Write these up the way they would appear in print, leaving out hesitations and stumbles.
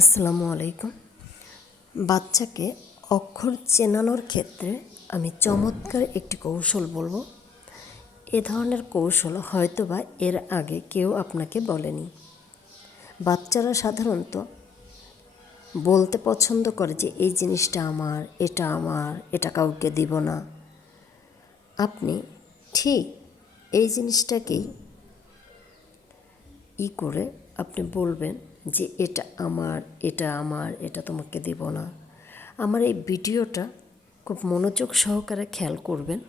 আসসালামু আলাইকুম। বাচ্চাকে অক্ষর চেনানোর ক্ষেত্রে আমি চমৎকার একটি কৌশল বলবো। এ ধরনের কৌশল হয়তোবা এর আগে কেউ আপনাকে বলেনি। বাচ্চারা সাধারণত বলতে পছন্দ করে যে এই জিনিসটা আমার, এটা কাউকে দিব না। আপনি ঠিক এই জিনিসটাকেই করে আপনি বলবেন যে এটা আমার, এটা তোমাকে দেব না। আমার এই ভিডিওটা খুব মনোযোগ সহকারে খেয়াল করবেন,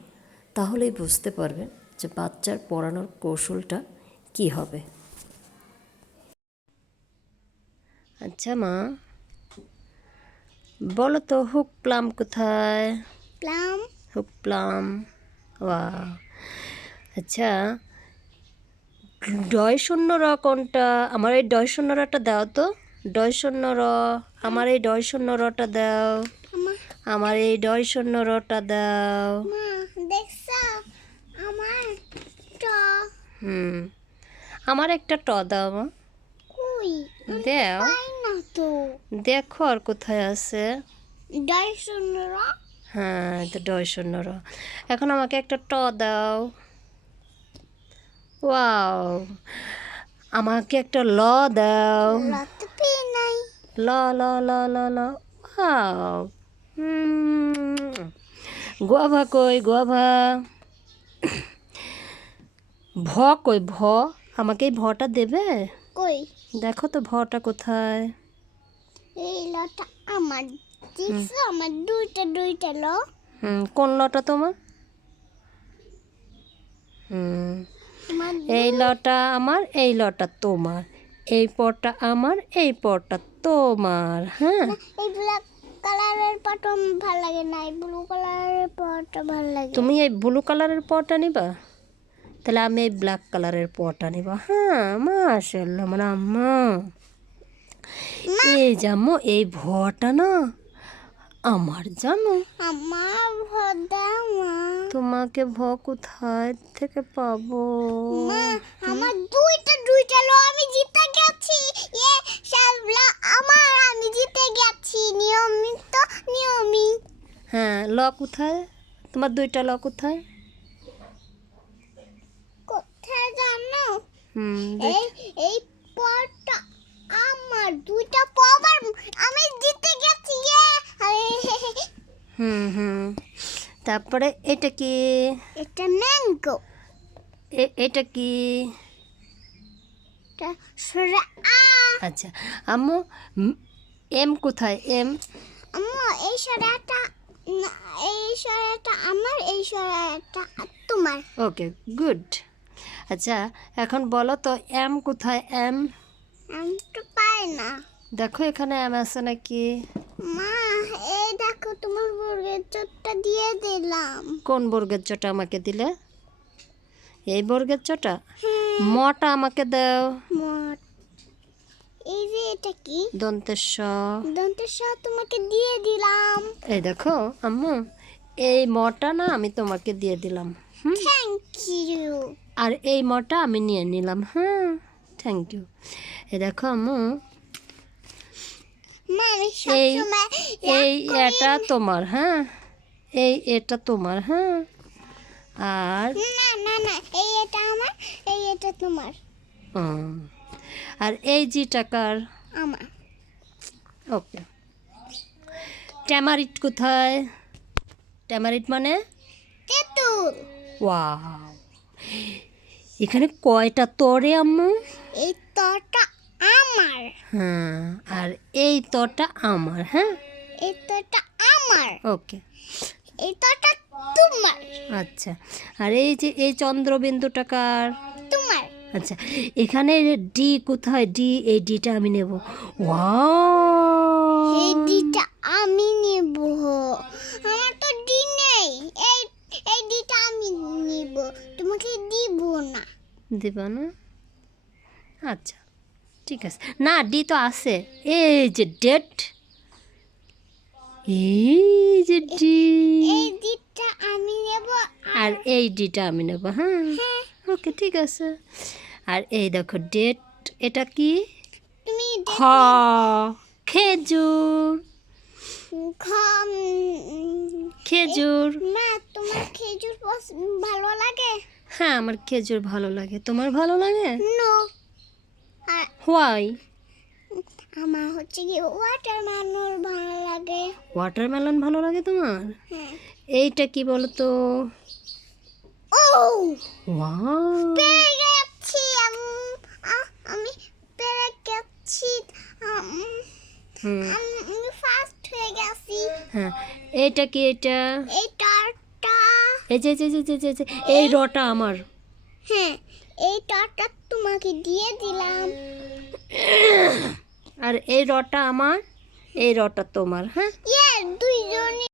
তাহলেই বুঝতে পারবেন যে বাচ্চার পড়ানোর কৌশলটা কি হবে। আচ্ছা মা, বলো তো হুক প্লাম কোথায়? Plum hook plum, wow. আচ্ছা, ডয় শূন্য র কোনটা? আমার এই ডয় শূন্য রটা দাও তো। ডয় শূন্য র, আমার এই ডয় শূন্য রটা দাও। আমার এই ডয় শূন্য রটা দাও। মা দেখছো আমার ট আমার একটা ট দাও মা। কই দাও, পাই না তো। দেখো আর কোথায় আছে। ডাই শূন্য হ্যাঁ, এটা ডয় শূন্য র। এখন আমাকে একটা ট দাও। ওয়াও, আমাকে একটা ল দাও। রাতে পেয়ে নাই। ল ল ল ল ল, ওয়াও। গোয়াভা কই? গোয়াভা। ভ কই? ভ, আমাকে এই ভটা দেবে? কই দেখো তো ভটা কোথায়। এই লটা আমার। দেখছো আমার দুইটা ল। কোন লটা তোমার? আমার এই লটা আমার, এই লটা তোমার, এই পরটা আমার, এই পরটা তোমার। হ্যাঁ, এই ব্ল্যাক কালারের পাটা ভালো লাগে না, এই ব্লু কালারের পাটা ভালো লাগে। তুমি এই ব্লু কালারের পটা নিবা, তাহলে আমি এই ব্ল্যাক কালারের পটা নিব। হ্যাঁ, মাশাআল্লাহ আমার আম্মা। এই জামো, এই ভটা না আমার, জানো? আমার ভদা মা। তোমাকে ভ কোথায় থেকে পাবো? মা আমার দুইটা লো, আমি জিতে গেছি। এ সবলা আমার, আমি জিতে গেছি। নিয়মিত। হ্যাঁ, ল কোথায়? তোমার দুইটা ল কোথায়? কোথায় জানো? দেখ। এই পটা আমার, দুইটা পাবার আমি জিতে গেছি। তারপরে এটা কি? এটা ম্যাঙ্গো। এটা কি? এটা সরা আ। আচ্ছা আম্মু, এম কোথায়? এম। আম্মু এই সরাটা আমার, এই সরাটা তোমার। ওকে, গুড। আচ্ছা, এখন বলো তো এম কোথায়? এম। আমি তো পাই না। দেখো এখানে এম আছে নাকি? মা এই দেখো, তোমার বর্গের চোটটা দিয়ে দিলাম। কোন বর্গের চটা আমাকে দিলে? এই বর্গের চটা। মটা আমাকে দাও। মোট এই যে এটা কি? দন্তেশ। তোমাকে দিয়ে দিলাম। এই দেখো আম্মু, এই মটা না আমি তোমাকে দিয়ে দিলাম। Thank you. আর এই মটা আমি নিয়ে নিলাম। হ্যাঁ, থ্যাংক ইউ। এই দেখো আম্মু, মা আমি এই সবসময় এই এটা তোমার। হ্যাঁ, এটা তোমার। হ্যাঁ, আর না এই এটা আমার, এই এটা তোমার। আর এই জি টাকার আমার। ওকে। ট্যামারিট কোথায়? ট্যামারিট মানে তেঁতুল। ওয়াও, এখানে কয়টা তরে আম্মু? এই তটা আমার। হ্যাঁ, আর এই তটা আমার। হ্যাঁ, এই তটা আমার। ওকে। এই তটা তোমার। আচ্ছা, আর এই যে এই চন্দ্রবিন্দু টাকার? তোমার। আচ্ছা, এখানে ডি কোথায়? ডি, এই ডিটা আমি নেব। ওয়াও, এই ডিটা আমি নেব। আমার তো ডি নেই। এই ডিটা আমি নেব, তোমাকে দিব না। দিবা না? আচ্ছা, ঠিক আছে। না, ডি তো আছে। এই যে ডেট, এই যে ডি, এই ডিটা আমি নেব। আর এই ডিটা আমি নেব। হ্যাঁ, ওকে, ঠিক আছে। আর এই দেখো ডেট, এটা কি? তুমি খ। খেজুর। খম খেজুর। মা তোমার খেজুর ভালো লাগে? হ্যাঁ, আমার খেজুর ভালো লাগে। তোমার ভালো লাগে? নো। আর হোয়াই? আমার হচ্ছে কি ওয়াটারমেলন ভালো লাগে। ওয়াটারমেলন ভালো লাগে তোমার? হ্যাঁ। এইটা কি বলো তো? ও ওয়াও, পেরে গেছি আমি পেরে গেছি। হুম, আমি ফার্স্ট হয়ে গেছি। হ্যাঁ। এইটা কি? এটা এই টারটা, এই যে যে যে যে যে যে, এই রটা আমার। হ্যাঁ এই টারটা তোমাকে দিয়ে দিলাম। আর এই রটা আমার, এই রটা তোমার। হ্যাঁ, দুইজনে